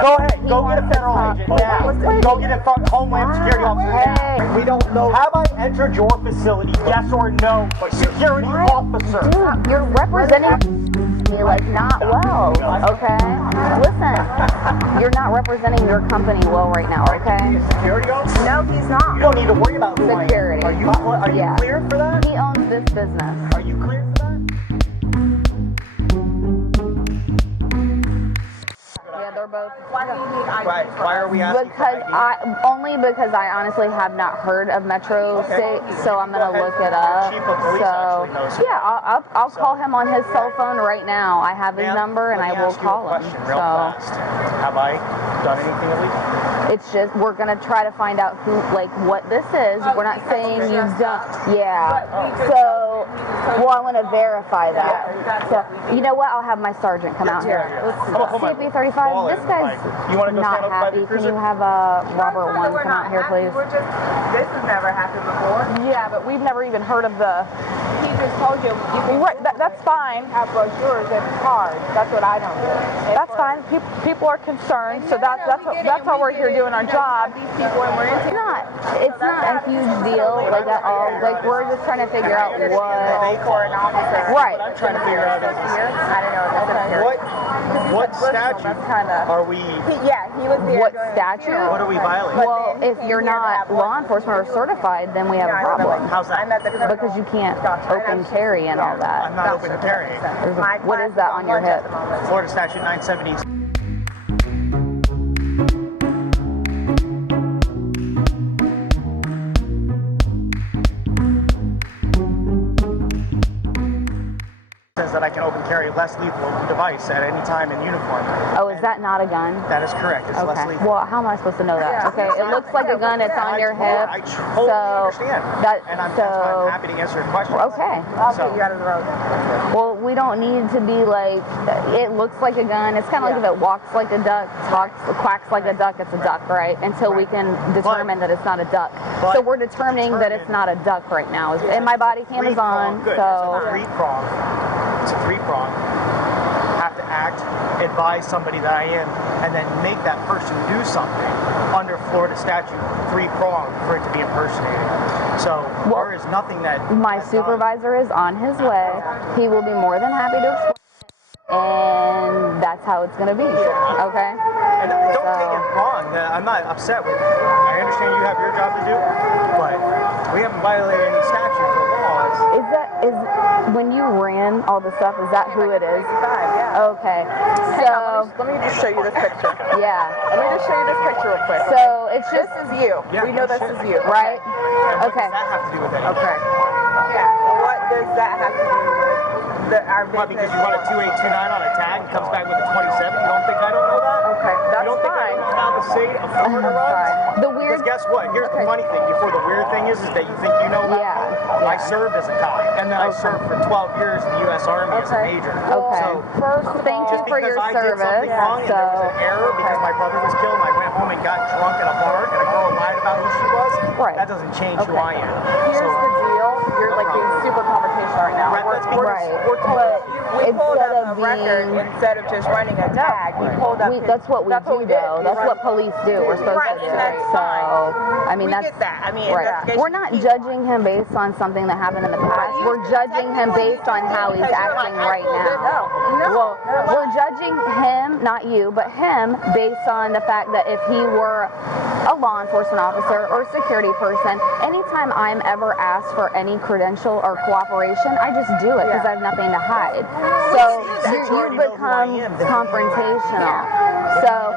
Go ahead. Go get a federal agent now. Go get a Homeland Security officer now. We don't know. Have I entered your facility? Yes or no? Security officer. Dude, you're representing me like not well, okay? Listen, you're not representing your company well right now, okay? Security officer? No, he's not. You don't need to worry about who Security. I am. Are you clear for that? He owns this business. Are you clear for that? Yeah, they're both. Why are we asking? Because I honestly have not heard of Metro State, so I'm gonna look it up. Chief of police actually knows. Yeah, I'll call him on his cell phone right now. I have his number and I will call him. Real fast. Have I done anything illegal? It's just we're gonna try to find out who, like, what this is. We're not saying you've done. Yeah. So, well, I want to verify that. So, you know what? I'll have my sergeant come out here. CP35. This guy's not happy. Can you have Robert 1 come out here, please? This has never happened before. Yeah, but we've never even heard of the. He just told you can Right, that's fine. have brochures and cards. That's what I don't do. That's fine. People are concerned, so that's why we're here doing our job. These people and we're into It's not a huge deal, like at all. Like, we're just trying to figure out what. for an officer. Right. What I'm trying to figure out is I don't know if this is here. what statute are we? He was there. What during- statute? What are we violating? Well, if you're not law enforcement or certified, then we have a problem. How's that? I'm at the Because you can't open carry and all that. I'm not open to carrying. What is that on your hip? Florida statute 970. Says that I can open carry less lethal device at any time in uniform. Oh, is that not a gun? That is correct. It's less Okay. lethal. Well, how am I supposed to know that? Okay, it looks like a gun. It's on your hip. I totally understand. That's why I'm happy to answer your question. Okay. I'll get you out of the road. Well, we don't need to be like, it looks like a gun. It's kind of like if it walks like a duck, quacks like a duck, it's a duck, right? Until we can determine that it's not a duck. So we're determining that it's not a duck right now. And my body cam is on, Good. so. It's a three-prong. It's a three-prong. Have to act, advise somebody that I am, and then make that person do something under Florida statute, three-prong for it to be impersonating. So there is nothing that My supervisor is on his way. He will be more than happy to explain. And that's how it's going to be. Okay? And don't take it wrong. I'm not upset with it. I understand you have your job to do, but we haven't violated any statutes or laws. Is when you ran all the stuff, is that who it is? Okay. So Let me just show you this picture. yeah. Let me just show you this picture real quick. So it's This just is you. Yeah, We know this is you. right. And what Okay. does that have to do with anything? Okay. What does that have to do with our business? Why, because you run a 2829 on a tag and comes back with a 27? You don't think I don't know that? Okay, that's You don't think I fine. don't know how the state of Florida runs? The weird. Because guess what? Here's the funny thing. Before the weird thing is that you think you know about Yeah, me. I yeah. served as a cop, and then I served for 12 years in the U.S. Army as a major. Okay. So First of Thank all, you just for because your I did service. something wrong and there was an error because my brother was killed and I went home and got drunk at a bar and a girl lied about who she was, Right. that doesn't change who I am. here's the deal. You're like being super confrontational right now. Right, that's because Right. we're We pulled Instead up of a record being- instead of just running a tag. We pulled up. That's what we That's do, what we did. though. That's what police do. We're supposed Right, to do. and that's So, fine. I mean, We that's get that. I mean, right. investigation We're not keeps judging him based on something that happened in the past. We're judging him based on how he's acting right now. Well, we're judging him, not you, but him, based on the fact that if he were a law enforcement officer or security person, anytime I'm ever asked for any credential or cooperation, I just do it because I have nothing to hide. So you become confrontational. So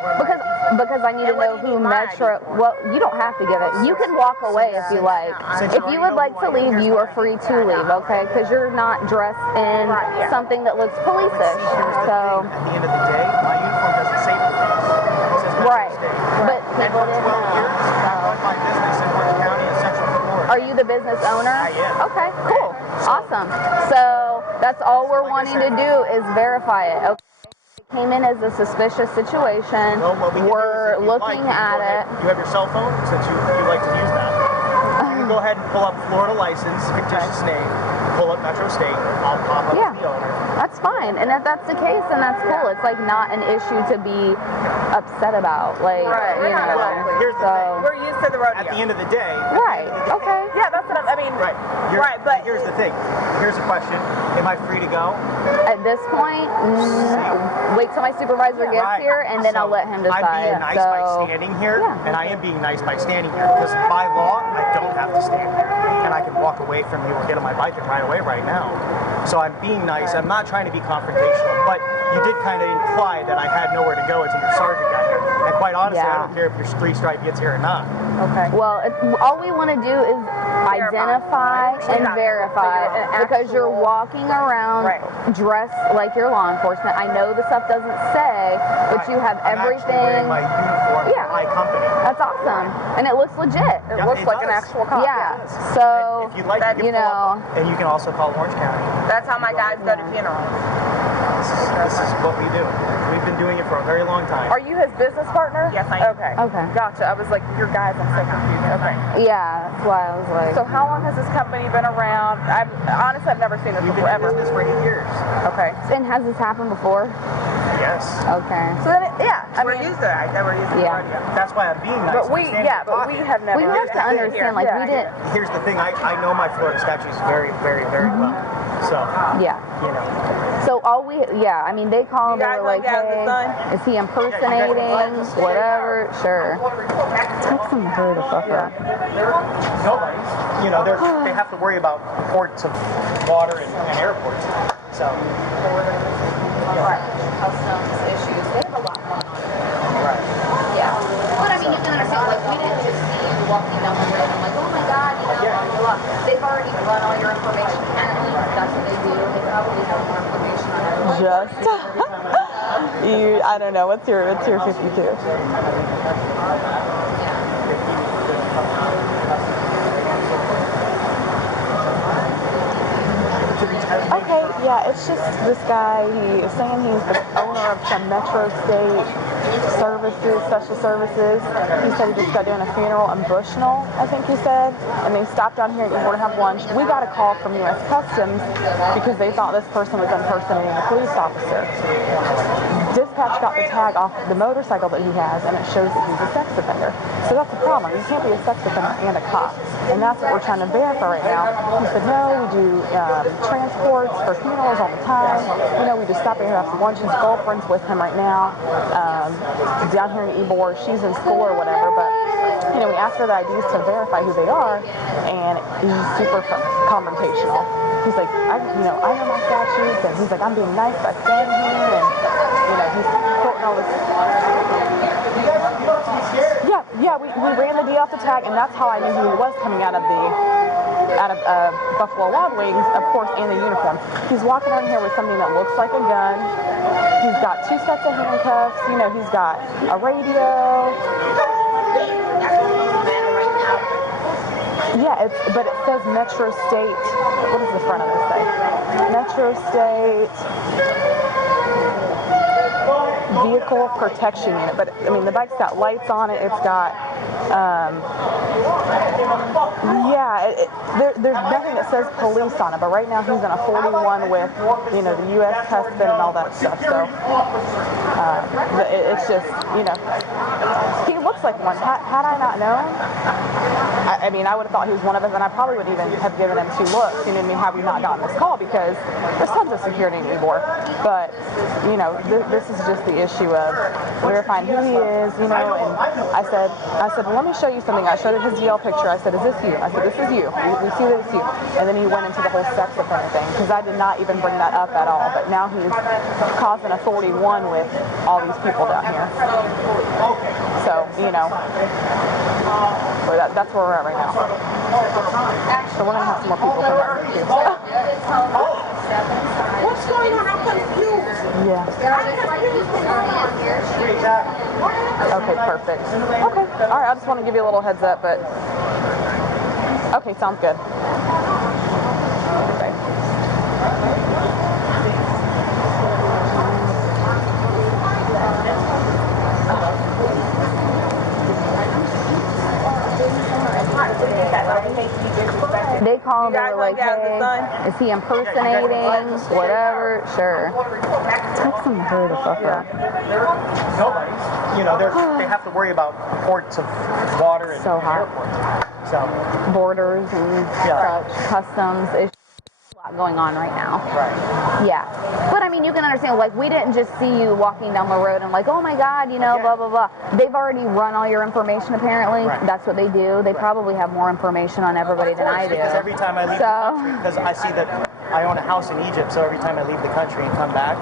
because I need to know who Metro. Well, you don't have to give it. You can walk away if you like. If you would like to leave, you are free to leave. Okay, because you're not dressed in something that looks police-ish. So at the end of the day, my uniform doesn't say police. It says Metro right, State. but And people for didn't 12 know. years, I run my business in Orange County in Central Florida. Are you the business owner? I am. Okay, cool, awesome. So that's all we're wanting to do is verify it. Okay. It came in as a suspicious situation. Well, what we can do is, We're if you'd looking like, you can at go ahead. it. You have your cell phone, since you like to use that. You can go ahead and pull up Florida license, fictitious name. pull up Metro State, I'll pop up Yeah. the owner. That's fine. And if that's the case, then that's cool. It's like not an issue to be upset about. Like, Right. you know. Exactly. Here's the thing. We're used to the rodeo. At the end of the day. Right. Okay. Yeah, that's what I mean. Right. Right, but here's the thing. Here's a question. Am I free to go? At this point, wait till my supervisor gets Right. here, and then So, I'll let him decide. I'm being nice by So, standing here, yeah. and I am being nice by standing here because by law I don't have to stand here, and I can walk away from you or get on my bike and ride away right now. So I'm being nice. I'm not trying to be confrontational, but you did kind of imply that I had nowhere to go until your sergeant got here. And quite honestly, Yeah. I don't care if your 3-stripe gets here or not. okay. Well, all we want to do is identify and verify because you're walking around dressed like you're law enforcement. I know the stuff doesn't say, but you have I'm actually wearing everything. my uniform Yeah. for my company. That's awesome, and it looks legit. It Yeah, looks it like an does. actual cop. Yeah. Yes. So And if you'd like, you can you pull up, know. and you can also call Orange County. That's how my guys go to funerals. This is what we do. We've been doing it for a very long time. Are you his business partner? Yes, I am. Okay. Okay. Gotcha. I was like, your guys, I'm so confused. Okay. Yeah, that's why I was like. So how long has this company been around? Honestly, I've never seen this We've been before, in ever. business for 8 years. Okay. And has this happened before? Yes. Okay. So then, yeah, I We're mean, used to it. I said we're used to Yeah. the rodeo. That's why I'm being nice. but I'm we, standing yeah, here but we talking. have never. We have to understand, like, we didn't. Here's the thing. I know my Florida statutes very, very, very well. So, Yeah. you know. So all we, yeah, I mean, they called, You they guys were like, like have the hey, sun? is he impersonating? Whatever, sure. Text him, hurry the fuck up. Nobody. You know, they have to worry about ports of water and airports. So, Customs issues, they have a lot going on. right. Yeah. But I mean, you can understand, like, we didn't just see you walking down the road and I'm like, oh my God, you know, blah, blah, blah. They've already run all your information. Apparently, that's what they do. They probably have more information on everyone. Just. I don't know. What's your 52? Okay, yeah, it's just this guy, he is saying he's the owner of some Metro State services, special services. He said he just got doing a funeral in Bushnell, I think he said, and they stopped down here at Ybor to have lunch. We got a call from U.S. Customs because they thought this person was impersonating a police officer. Dispatch got the tag off the motorcycle that he has, and it shows that he's a sex offender. So that's the problem. You can't be a sex offender and a cop. And that's what we're trying to verify right now. He said, no, we do transports for funerals all the time. You know, we just stop here and have some lunch. His girlfriend's with him right now, down here in Ybor. She's in school or whatever, but, you know, we asked for the IDs to verify who they are, and he's super confrontational. He's like, I know my statutes, and he's like, I'm being nice by standing here, and, you know, he's quoting all this. Yeah, we ran the D off the tag, and that's how I knew he was coming out of Buffalo Wild Wings, of course, in the uniform. He's walking around here with something that looks like a gun. He's got 2 sets of handcuffs. You know, he's got a radio. Yeah, but it says Metro State. What does the front of this say? Metro State Vehicle Protection Unit. But I mean, the bike's got lights on it. It's got, there's nothing that says police on it. But right now he's in a 41 with, you know, the U.S. Custom and all that stuff. So it's just, you know, he looks like one. Had I not known, I mean, I would have thought he was one of us, and I probably wouldn't even have given him 2 looks, you know what I mean, had we not gotten this call, because there's tons of security in Ybor. But, you know, this is just the issue of verifying who he is, you know, and I said, well, let me show you something. I showed him his DL picture. I said, is this you? I said, this is you. We see that it's you. And then he went into the whole sex offender thing, because I did not even bring that up at all. But now he's causing a 41 with all these people down here. So, you know, so that's where we're at right now. So we're going to have some more people come out too. What's going on? I'm confused. Yeah. Okay, perfect. Okay. All right, I just want to give you a little heads up, but okay, sounds good. Okay. They called know, they were like, hey, is he impersonating? Whatever, sure. Text him, hurry the fuck up. Nobody's. You know, they have to worry about ports of water and airports. So borders and such, customs. It's a lot going on right now. Right. Yeah. But I mean, you can understand, like, we didn't just see you walking down the road and like, oh my God, you know, blah, blah, blah. They've already run all your information, apparently. Right. That's what they do. They probably have more information on everybody than I do. Because every time I leave the country, because I see that I own a house in Egypt, so every time I leave the country and come back,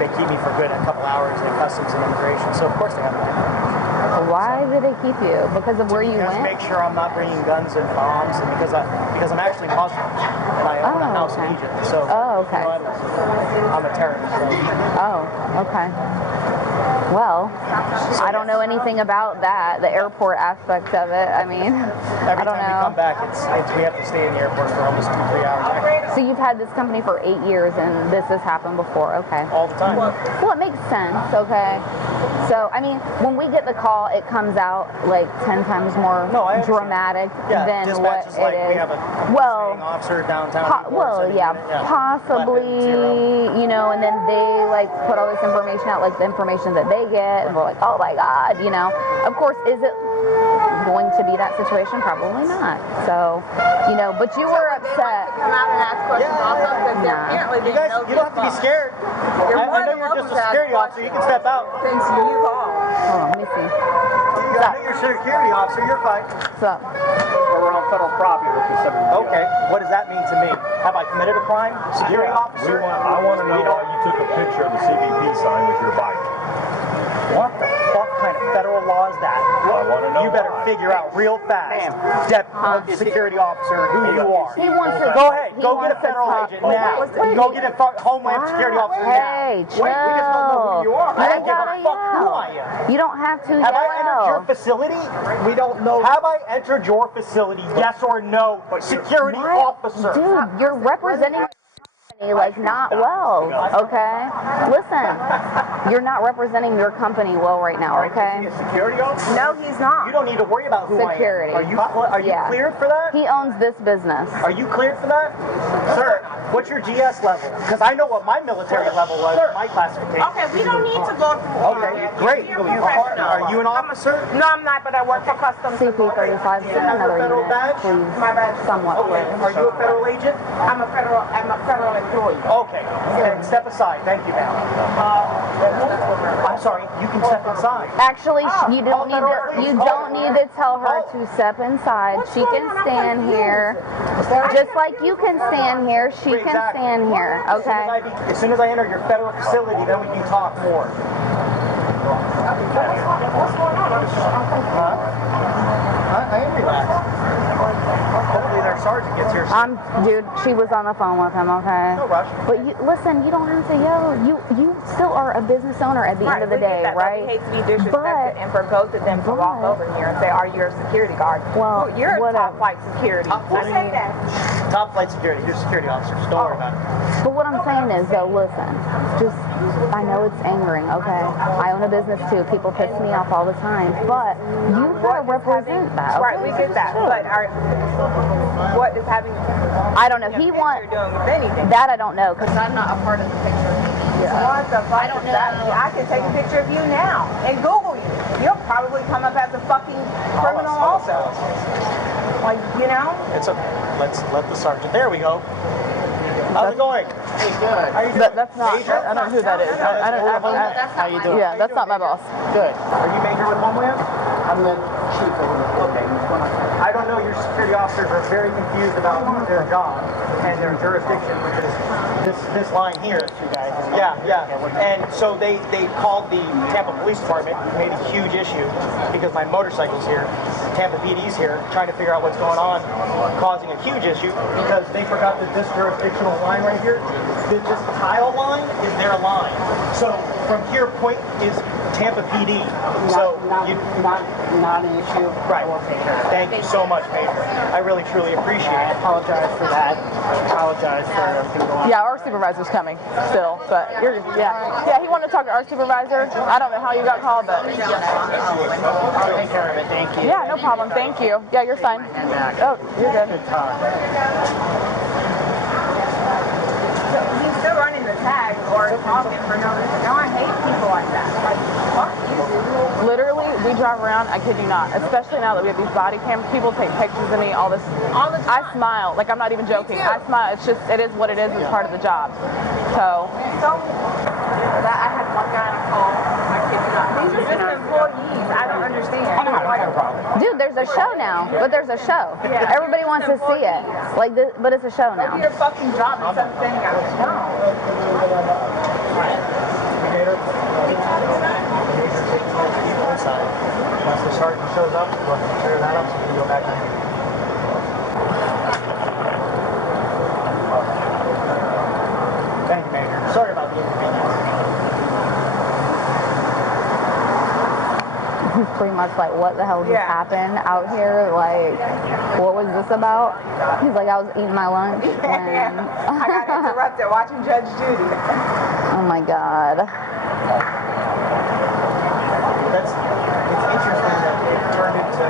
they keep me for good a couple hours in customs and immigration. So of course they have my information. Why do they keep you? Because of where you went? To make sure I'm not bringing guns and bombs, and because I'm actually Muslim and I own a house in Egypt. So okay. You know, I'm a terrorist. So. Oh, okay. Well, I don't know anything about that, the airport aspect of it. I mean, every time we come back, we have to stay in the airport for almost 2-3 hours. So you've had this company for 8 years, and this has happened before, okay? All the time. Well, it makes sense, okay? So, I mean, when we get the call, it comes out like 10 times more dramatic than what it like is. We have a officer downtown. Possibly, you know, and then they like put all this information out, like the information that they get, and we're like, oh my God, you know. Of course, is it going to be that situation? Probably not. So, you know, but you were upset. Come out and ask questions also, because apparently you don't have to be scared. I know you're just a security officer. You can step out. Since you call. Hold on, let me see. I know you're a security officer. You're fine. What's up? We're on federal property. We're considered. Okay. What does that mean to me? Have I committed a crime? Security officer? I want to know why you took a picture of the CBP sign with your bike. What the fuck kind of federal law is that? I want to know. You better figure out real fast, security officer, who you are. He wants to. Go ahead. Go get a federal agent now. Go get a Homeland Security officer now. Hey, chill. Wait, we just don't know who you are. I don't give a fuck who I am. You don't have to Have I entered your facility? We don't know. Have I entered your facility? Yes or no, security officer? Dude, you're representing like not well, okay? Listen, you're not representing your company well right now, okay? Is he a security officer? No, he's not. You don't need to worry about who Security. I am. Are you cleared for that? He owns this business. Are you cleared for that? Sir, what's your GS level? Because I know what my military level was, my classification. Okay, we don't need to go through. Okay, great. Are you an officer? No, I'm not, but I work for Customs. CP35, You have a another federal unit, badge? please. My badge. Somewhat, Okay. please. Are you a federal agent? I'm a federal employee. Okay. Then step aside. Thank you, ma'am. I'm sorry. You can step inside. Actually, you don't need to tell her to step inside. She can stand here. Just like you can stand here, she can stand here. Okay? As soon as I enter your federal facility, then we can talk more. What's going on? I am relaxed. Hopefully their sergeant gets here soon. Dude, she was on the phone with him, okay? No rush. But listen, you don't have to yell. You still are a business owner at the end of the day, right? We hate to be disrespected and for both of them to walk over here and say, "Are you a security guard?" Well, you're a top flight security. Top flight security. You're security officers. Don't worry about it. But what I'm saying is, though, listen, I know it's angering, okay? I own a business too. People piss me off all the time, but you gotta represent that. Okay? Right, we get that. But what is having? I don't know. He wants doing with anything. that. I don't know because I'm not a part of the picture. What the fuck? I don't know. I can take a picture of you now and Google you. You'll probably come up as a fucking criminal also. Like, you know? It's okay. Let's let the sergeant. There we go. How's it going? Hey, good. How you doing? That's not. I don't know who that is. I don't have. How you doing? Yeah, that's not my boss. Good. Are you major with Homeland? I'm the chief over there. Okay. I don't know. Your security officers are very confused about their job and their jurisdiction, which is this line here. Yeah. And so they called the Tampa Police Department, made a huge issue because my motorcycle's here. Tampa PD's here, trying to figure out what's going on, causing a huge issue because they forgot that this jurisdictional line right here, this tile line is their line. So from here, point is Tampa PD. So not an issue. right. Thank you so much, Major. I really truly appreciate it. I apologize for that. I apologize for everything going on. Yeah, our supervisor's coming still, but yeah, he wanted to talk to our supervisor. I don't know how you got called, but I'll take care of it. Thank you. yeah, no problem. Thank you. Yeah, you're fine. Oh, you're good. Good talk. He's still running the tag or talking for no reason. No, I hate people like that. Like, fuck you. Literally, we drive around, I kid you not, especially now that we have these body cams, people take pictures of me, all this. All the time. I smile, like I'm not even joking. I smile, it is what it is, it's part of the job. So That I had one guy on a call. I kid you not. These are just employees. I don't understand. I don't have a problem. Dude, there's a show now, but there's a show. Yeah. Everybody wants to see it. Like, but it's a show Go do now. your fucking job instead of saying I was wrong. Once the sergeant shows up, we'll clear that up so we can go back in. Thank you, Major. Sorry about the inconvenience. He's pretty much like, what the hell just happened out here? Like, what was this about? He's like, I was eating my lunch. Yeah. And I got interrupted watching Judge Judy. oh my God. It's interesting that it turned into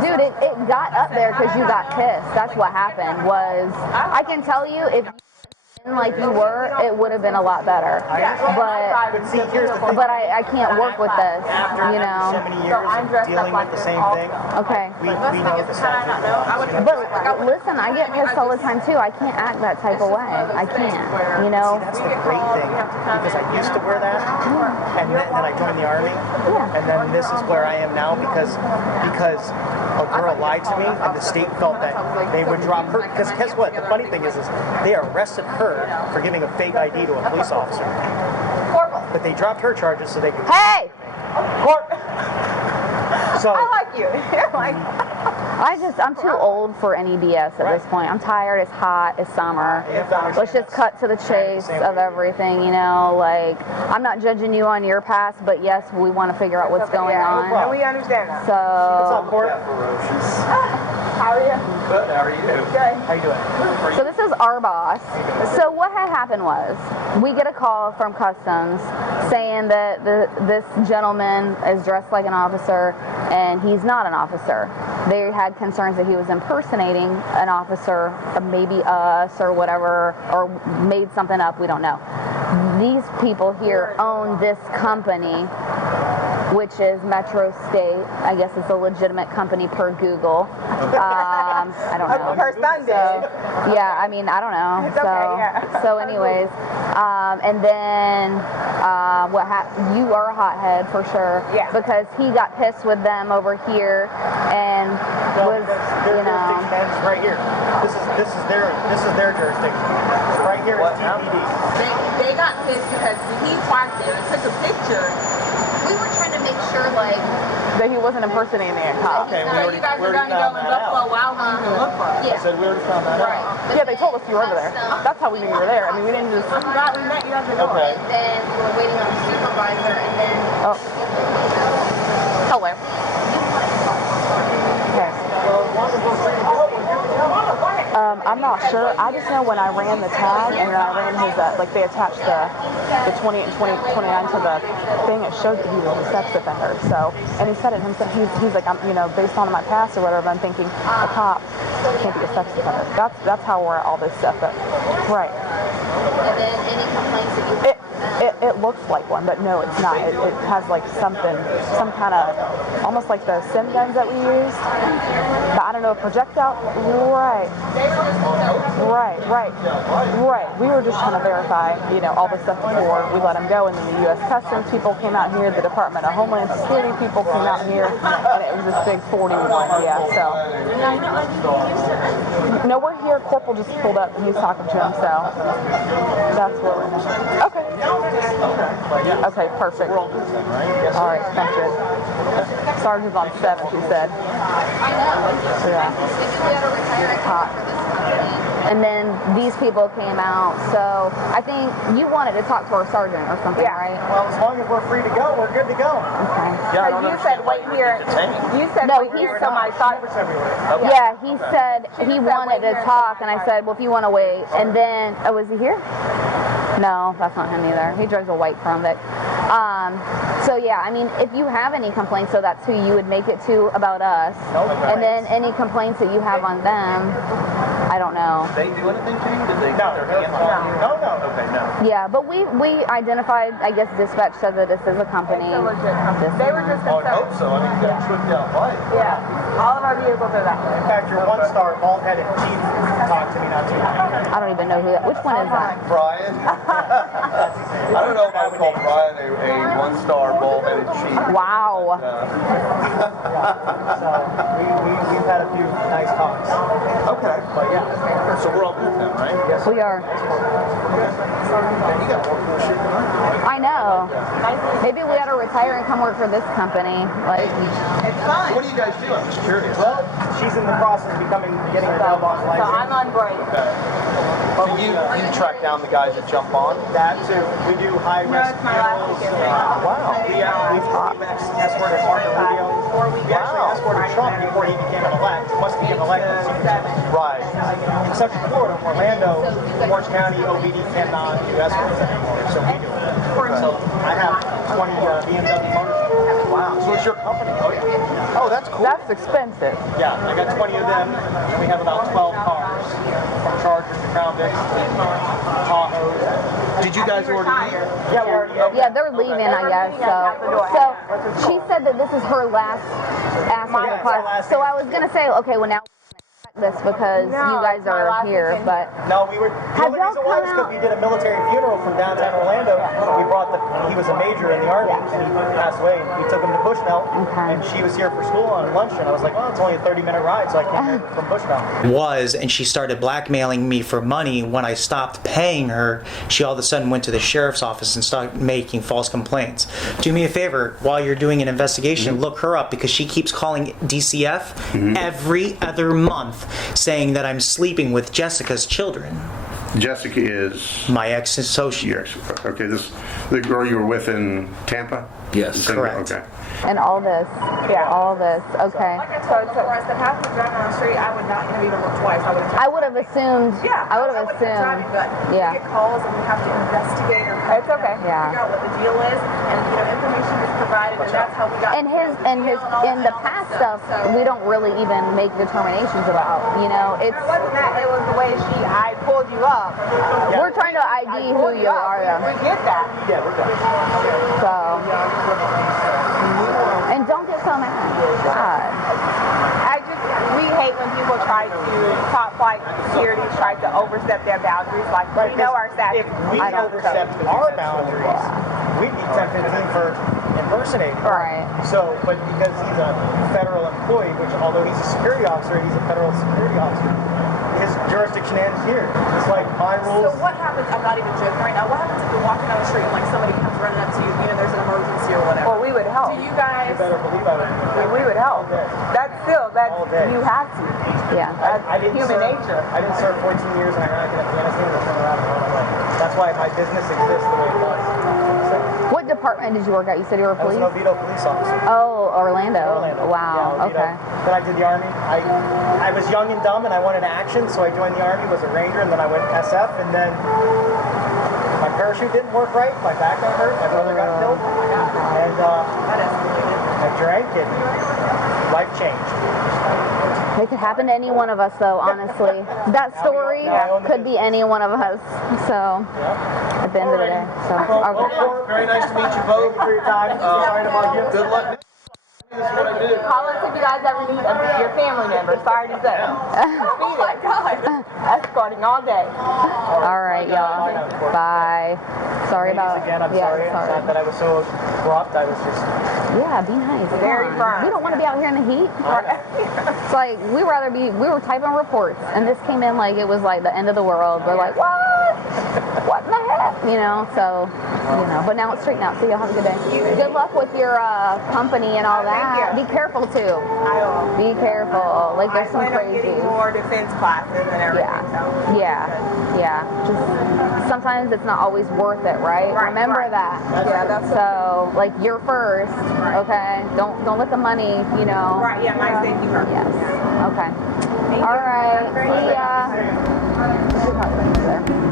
Dude, it got up there because you got pissed. That's what happened. I can tell you, if like you were, it would have been a lot better. But see, here's the thing. I can't work with this, you know. So many years of dealing with the same thing. Okay. We know the same thing. But listen, I get pissed all the time too. I can't act that type of way. I can't, you know. That's the great thing, because I used to wear that, and then I joined the Army, and then this is where I am now because a girl lied to me, and the state felt that they would drop her. Because guess what? The funny thing is they arrested her for giving a fake ID to a police officer. But they dropped her charges so they could. Hey! So I like you. Like, I'm too old for any BS at this point. I'm tired, it's hot, it's summer. Let's just cut to the chase of everything, you know, like, I'm not judging you on your past, but yes, we want to figure out what's going on. and we understand that. So, what's up, Court? How are you? Good, how are you? Good. How you doing? so this is our boss. So what had happened was, we get a call from Customs saying that this gentleman is dressed like an officer, and he's not an officer. They had concerns that he was impersonating an officer, or maybe us or whatever, or made something up, we don't know. These people here own this company, which is Metro State. I guess it's a legitimate company per Google. I don't know. Her son did. So, yeah, I mean, I don't know. It's okay, yeah. So anyways, and then you are a hothead for sure. Yeah. Because he got pissed with them over here and was, Their you know. jurisdiction ends right here. This is their jurisdiction. Right here is TPD. They got pissed because he parked there and took a picture. We were trying to make sure, like, That he wasn't impersonating a cop. Okay, you guys were going to go in Buffalo Wild Wings and look for us. I said we already found that out. Yeah, they told us you were over there. That's how we knew you were there. I mean, we didn't just. I'm glad we met you at the door. Okay. And then we were waiting on the supervisor, and then Oh. Hello. Okay. I'm not sure. I just know when I ran the tag and then I ran his, like they attached the 28 and 29 to the thing, it showed that he was a sex offender. So, and he said it himself. He's like, based on my past or whatever, I'm thinking a cop can't be a sex offender. That's how we're at all this stuff. But, right. and then any complaints that you It looks like one, but no, it's not. It has like some kind of, almost like the sim guns that we use. But I don't know, a projectile. Right. We were just trying to verify, all this stuff before we let him go, and then the U.S. Customs people came out here, the Department of Homeland Security people came out here, and it was this big 41. Yeah. So. No, we're here. Corporal just pulled up and he's talking to him. So that's where we're at. Okay. Okay, perfect. All right, thank you. Sergeant's on 7th, he said. I know. Yeah. Maybe we ought to retire a cop for this company. and then these people came out. So I think you wanted to talk to our sergeant or something, right? Well, as long as we're free to go, we're good to go. Okay. Because you said wait here. You said No, wait he here said- until my thought. Everywhere. Yeah, he said he wanted to talk, and I said, well, if you want to wait. And then, oh, was he here? No, that's not him either. He drives a white Crown Vic. So yeah, I mean, if you have any complaints, so that's who you would make it to about us. And then any complaints that you have on them, I don't know. Did they do anything to you? Did they No, put their hands on you? no. Okay, no. Yeah, but we identified, I guess dispatch said that this is a company. It's a legit company. They were just I would hope concerned. so. I mean, you got tripped out light. Yeah. All of our vehicles are that way. In fact, your one-star bald-headed chief talked to me not too long ago. I don't even know who that. Which one is that? Brian? I don't know if I would call Brian a one-star ball-headed chief. Wow. So we've had a few nice talks. Okay. But yeah. So we're all good then, right? Yes. We are. Man, you got more cool shit than I do. I know. Maybe we ought to retire and come work for this company. Like, It's fun. What do you guys do? I'm just curious. Well, she's in the process of getting her mailbox So license. I'm on break. So you track down the guys that jump on? That too. We do high risk it's my last funerals. weekend. Wow. We've escorted Martin Oviedo. We actually escorted Trump before he became an elect. Once he became elected, Right. in Central Florida, Orlando, Orange County, OBD cannot do escorts anymore, so we do it. So I have 20 BMW motorcycles. Wow. So it's your company? Oh, that's cool. That's expensive. Yeah, I got 20 of them, and we have about 12 cars, from Chargers to Crown Vics to Tahoes. Did you guys order these? Yeah, we already have. yeah, they're leaving, I guess. So she said that this is her last Yeah, it's her class. last So day. I was gonna say, okay, well now this because you guys it's my are last here, weekend. but No, we were. The Have only y'all reason why come was because out? we did a military funeral from downtown Orlando. We brought he was a major in the army, Yeah. and he passed away. And we took him to Bushnell, Okay. and she was here for school on lunch, and I was like, well, it's only a 30-minute ride, so I came over from Bushnell. And she started blackmailing me for money. When I stopped paying her, she all of a sudden went to the sheriff's office and started making false complaints. Do me a favor, while you're doing an investigation, look her up, because she keeps calling DCF every other month saying that I'm sleeping with Jessica's children. Jessica is My ex-associate. okay. The girl you were with in Tampa. Yes, correct. Okay. and all this, all this, okay. Like I told you, I said, half the driving on the street, I would not even look twice. I would have assumed. Yeah, I would have wouldn't been driving, assumed. but Yeah. we get calls and we have to investigate or It's okay. Yeah. figure out what the deal is, and information is provided, and that's how we got. And in the past stuff, we don't really even make determinations about. You know, it's It wasn't that. It was the way I pulled you up. we're trying to ID who you are, We though. get that. Yeah, we're done. So, and don't get so mad. God. We hate when people try to, top flight security try to overstep their boundaries. Like, we know our If statute. we I don't overstepped our boundaries, we'd be 10-15 for impersonating. Right. So, but because he's a federal employee, which although he's a security officer, he's a federal security officer, his jurisdiction ends here. It's like my rules. So what happens? I'm not even joking right now. What happens if you're walking down the street and like somebody comes running up to you? There's an emergency or whatever. Well, we would help. Do you guys? You better believe I would. We would help. That's All day. you have to. Yeah. I didn't Human serve, nature. I didn't serve 14 years in Iraq and Afghanistan and turn around and run away. That's why my business exists the way it does. So, What department did you work at? You said you were a I was police? an Oviedo police officer. Oh, Orlando. Orlando. Wow. Yeah, Oviedo. Okay. Then I did the Army. I was young and dumb, and I wanted action, so I joined the Army, was a Ranger, and then I went SF, and then my parachute didn't work right, my back got hurt, my brother got killed, and I drank, and life changed. It could happen to any one of us, though, honestly. That story could be any one of us. So, at the end of the day. So, okay. Very nice to meet you both. For your time. Sorry to bug you. Good luck. This is what I do. Call us if you guys ever need your family member. Sorry to say. Oh my God. Escorting all day. All right, y'all. Bye. Sorry about. Again, I'm yeah, sorry. Not that I was so abrupt. I was just. Yeah, be nice. Come Very on. firm. We don't want to be out here in the heat. It's like we were typing reports, and this came in like it was like the end of the world. We're like, what? What the heck? you know, so, you know, but now it's straightened out, so y'all have a good day. Good luck with your company and all that. Thank you. Be careful too. I will. Be careful. Like there's some I plan on crazy. getting more defense classes and everything. Yeah. Just sometimes it's not always worth it, right? Remember that. That's so like you're first, okay? Don't let the money, you know. Right. Yeah. My safety first. Yes. Yeah. Okay. Thank All you. right. Have a great See ya.